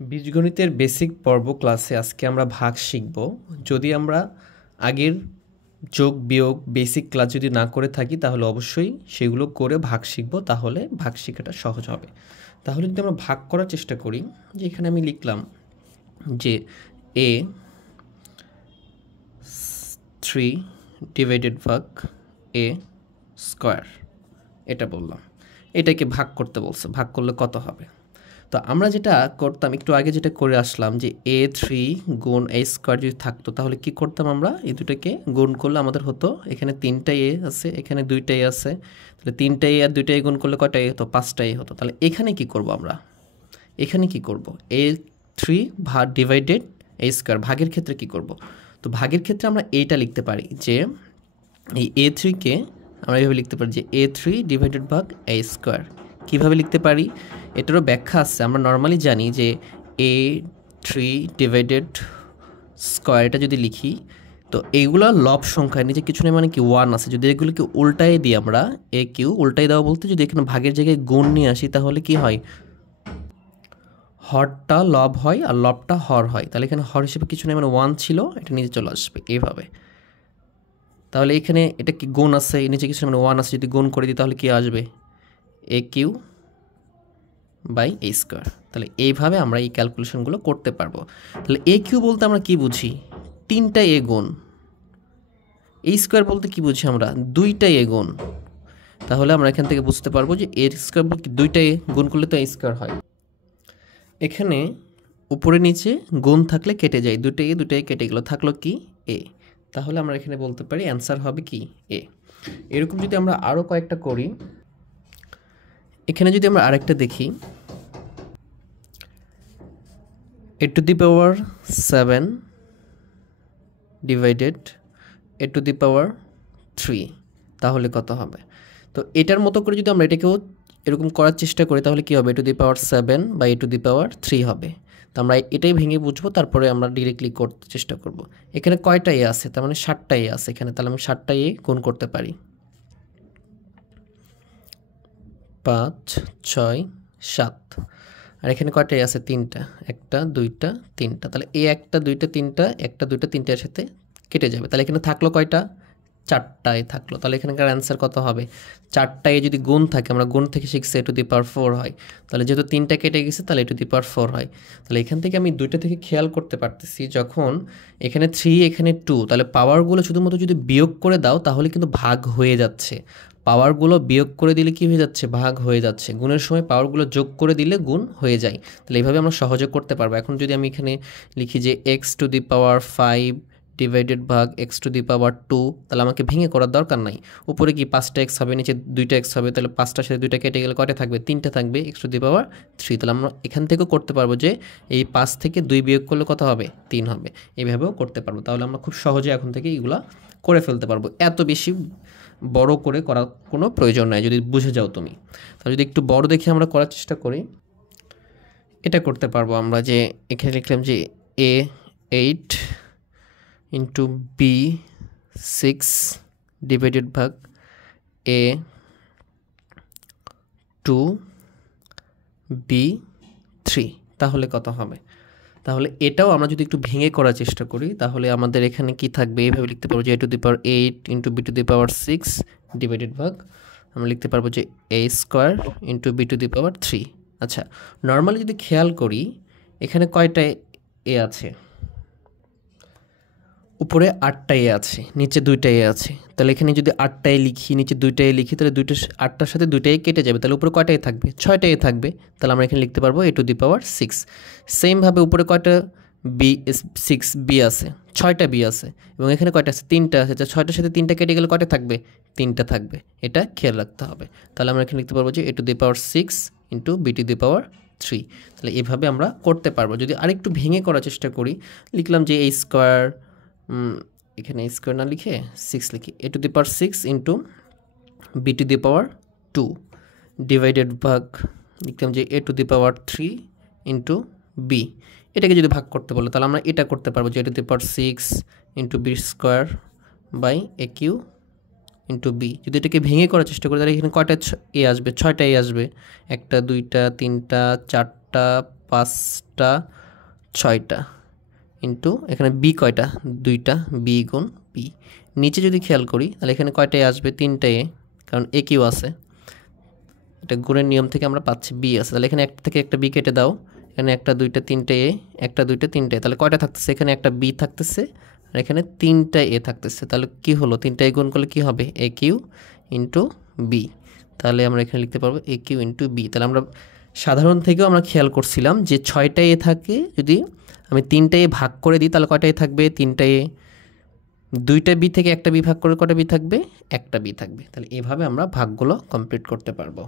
বীজগণিতের basic পর্ব ক্লাসে আজকে আমরা ভাগ শিখব। যদি আমরা আগের যোগ বিয়োগ বেসিক ক্লাস যদি না করে থাকি তাহলে অবশ্যই সেগুলো করে ভাগ শিখব, তাহলে ভাগ শেখাটা সহজ হবে। তাহলে যদি আমরা ভাগ করার চেষ্টা করি, যে এখানে আমি লিখলাম যে a 3 ডিভাইডেড ভাগ a স্কোয়ার, এটা বললাম, এটাকে ভাগ করতে বলছে, ভাগ করলে কত হবে। তো আমরা যেটা করতাম একটু আগে, যেটা করে আসলাম যে a3 গুণ a স্কোয়ার যদি থাকতো তাহলে কি করতাম, আমরা এই দুটোকে গুণ করলে আমাদের হতো, এখানে 3টা a আছে, এখানে 2টা a আছে, তাহলে 3টা a আর 2টা a গুণ করলে কয়টা a হতো, 5টা a হতো। তাহলে এখানে কি করব, আমরা এখানে কি করব, a3 ভাগ ডিভাইডেড a স্কোয়ার, ভাগের ক্ষেত্রে কি করব। তো ভাগের ক্ষেত্রে আমরা এইটা লিখতে পারি যে এই a3কে আমরা এইভাবে লিখতে পারি যে a3 ডিভাইডেড ভাগ a স্কোয়ার। কীভাবে লিখতে পারি এটারও ব্যাখ্যা আছে। আমরা নর্মালি জানি যে a3 ডিভাইডেড স্কোয়ার, এটা যদি লিখি তো এইগুলো লব সংখ্যায় নিচে কিছু নেই, মানে কি 1 আছে। যদি এগুলোকে উল্টায় দিই আমরা, এ কিউ উল্টাই দেওয়া বলতে যদি এখানে ভাগের জায়গায় গুণ নিয়ে আসি তাহলে কি হয়, হরটা লব হয় আর লবটা হর হয়। তাহলে এখানে হর হিসেবে কিছু নেই, মানে 1 ছিল, এটা নিচে চলে আসবে এইভাবে। তাহলে এখানে এটা কি গুণ আছে, নিচে কিছু মানে 1 আছে, যদি গুণ করে দিই তাহলে কি আসবে, এ কিউ বাই এ স্কোয়ার। তাহলে এইভাবে আমরা এই ক্যালকুলেশনগুলো করতে পারবো। তাহলে এ কিউ বলতে আমরা কি বুঝি, 3টা এ গুণ, এই স্কোয়ার বলতে কি বুঝি আমরা, 2টা এ গুণ। তাহলে আমরা এখান থেকে বুঝতে পারবো যে এর স্কোয়ার বলতে 2টা এ গুণ করলে তো এ স্কোয়ার হয়। এখানে উপরে নিচে গুণ থাকলে কেটে যায়, 2টা এ কেটে গেল, থাকলো কি এ। তাহলে আমরা এখানে বলতে পারি অ্যান্সার হবে কি এ। এরকম যদি আমরা আরও কয়েকটা করি, এখানে যদি আমরা আরেকটা দেখি, a to the power 7 divided a to the power 3, তাহলে কত হবে। তো এটার মতো করে যদি আমরা এটাকেও এরকম করার চেষ্টা করি তাহলে কি হবে, a to the power 7 বা a to the power 3 হবে। তো আমরা এটাই ভেঙে বুঝবো, তারপরে আমরা ডিরেক্টলি করতে চেষ্টা করব। এখানে কয়টা এ আছে, তার মানে 7টা এ আছে এখানে, তাহলে আমি 7টা এ গুণ করতে পারি, 5 6 7। আর এখানে কয়টা আছে, 3টা, 1টা 2টা 3টা। তাহলে এ 1টা 2টা 3টা, 1টা 2টা 3টার সাথে কেটে যাবে। তাহলে এখানে থাকলো কয়টা, 4টায় থাকলো। তাহলে এখানকার অ্যান্সার কত হবে, 4টায় যদি গুণ থাকে, আমরা গুণ থেকে শিখছি এ টু দি পাওয়ার 4 হয়। তাহলে যেহেতু 3টা কেটে গেছে তাহলে এ টু দি পাওয়ার 4 হয়। তাহলে এখান থেকে আমি 2টা থেকে খেয়াল করতে পারতেছি, যখন এখানে 3 এখানে 2, তাহলে পাওয়ারগুলো শুধুমাত্র যদি বিয়োগ করে দাও তাহলে কিন্তু ভাগ হয়ে যাচ্ছে। পাওয়ারগুলো বিয়োগ করে দিলে কি হয়ে যাচ্ছে, ভাগ হয়ে যাচ্ছে। গুণের সময় পাওয়ারগুলো যোগ করে দিলে গুণ হয়ে যায়। তাহলে এইভাবে আমরা সহজে করতে পারবো। এখন যদি আমি এখানে লিখি যে x two the power 5 divided ভাগ এক্স টু দি পাওয়ার 2, তাহলে আমাকে ভেঙে করার দরকার নাই। উপরে কি 5টা এক্স হবে, নিচে 2টা এক্স হবে, তাহলে 5টার সাথে 2টা কেটে গেলে কয়টা থাকবে, 3টা থাকবে, এক্স টু দি পাওয়ার 3। তাহলে আমরা এখান থেকেও করতে পারবো যে এই 5 থেকে 2 বিয়োগ করলে কত হবে, 3 হবে। এইভাবেও করতে পারবো। তাহলে আমরা খুব সহজে এখন থেকে এইগুলা করে ফেলতে পারবো। এত বেশি বড় করে করার কোনো প্রয়োজন নাই যদি বুঝে যাও তুমি। তাহলে যদি একটু বড় দেখে আমরা করার চেষ্টা করি, এটা করতে পারবো আমরা, যে এখানে লিখলাম যে এ 8 ইন্টু বি 6 ডিভাইডেড ভাগ এ 2 বি 3, তাহলে কত হবে। তাহলে এটাও আমরা যদি একটু ভেঙে করার চেষ্টা করি তাহলে আমাদের এখানে কি থাকবে, এইভাবে লিখতে পারবো যে a to the power 8 into b to the power 6 divided ভাগ আমরা লিখতে পারবো যে a square into b to the power 3। আচ্ছা, নর্মালি যদি খেয়াল করি এখানে কয়টা এ আছে, উপরে 8টা এ আছে, নিচে 2টা এ আছে। তাহলে এখানে যদি 8টা এ লিখি, নিচে 2টা এ লিখি, তাহলে 8টার সাথে 2টা এ কেটে যাবে, তাহলে উপরে কয়টা এ থাকবে, 6টা এ থাকবে। তাহলে আমরা এখানে লিখতে পারবো এ টু দি পাওয়ার 6। সেমভাবে উপরে কয়টা বি 6 বি আছে, 6টা বি আছে, এবং এখানে কয়টা আছে, 3টা আছে। 6টার সাথে 3টা কেটে গেলে কয়টা থাকবে, 3টা থাকবে। এটা খেয়াল রাখতে হবে। তাহলে আমরা এখানে লিখতে পারবো যে a to the power 6 into b to the power 3। তাহলে এভাবে আমরা করতে পারবো। যদি আরেকটু ভেঙে করার চেষ্টা করি, লিখলাম যে এই স্কোয়ার, এখানে স্কোয়ার না লিখে 6 লিখি, a to the power 6 into b to the power 2 divided ভাগ লিখলাম যে a to the power 3 into b. এটাকে যদি ভাগ করতে বলো তাহলে আমরা এটা করতে পারবো যে a to the power 6 into b square by a cube into b. যদি এটাকে ভেঙে করার চেষ্টা করি তাহলে এখানে কয়টা এ আসবে, 6টা এ আসবে, 1টা 2টা 3টা 4টা 5টা 6টা ইন্টু এখানে বি কয়টা 2টা বি গুণ বি। নিচে যদি খেয়াল করি তাহলে এখানে কয়টায় আসবে 3টা এ, কারণ এ কিউ আছে, এটা গুণের নিয়ম থেকে আমরা পাচ্ছি বি আছে, তাহলে এখানে একটা থেকে একটা বি কেটে দাও, এখানে 1 2 3টে এ 1 2 3টে, তাহলে কয়টা থাকতেছে এখানে একটা বি থাকতেছে আর এখানে 3টা এ থাকতেছে, তাহলে কি হলো 3টা এ গুণ করলে কি হবে এ কিউ ইন্টু বি, তাহলে আমরা এখানে লিখতে পারবো এ কিউ ইন্টু বি। তাহলে আমরা সাধারণ থেকেও আমরা খেয়াল করছিলাম যে 6টা এ থাকে, যদি আমি 3টা এ ভাগ করে দিই তাহলে কয়টা এ থাকবে 3টা এ, 2টা বি থেকে একটা বি ভাগ করে কয়টা বি থাকবে একটা বি থাকবে। তাহলে এভাবে আমরা ভাগগুলো কমপ্লিট করতে পারবো।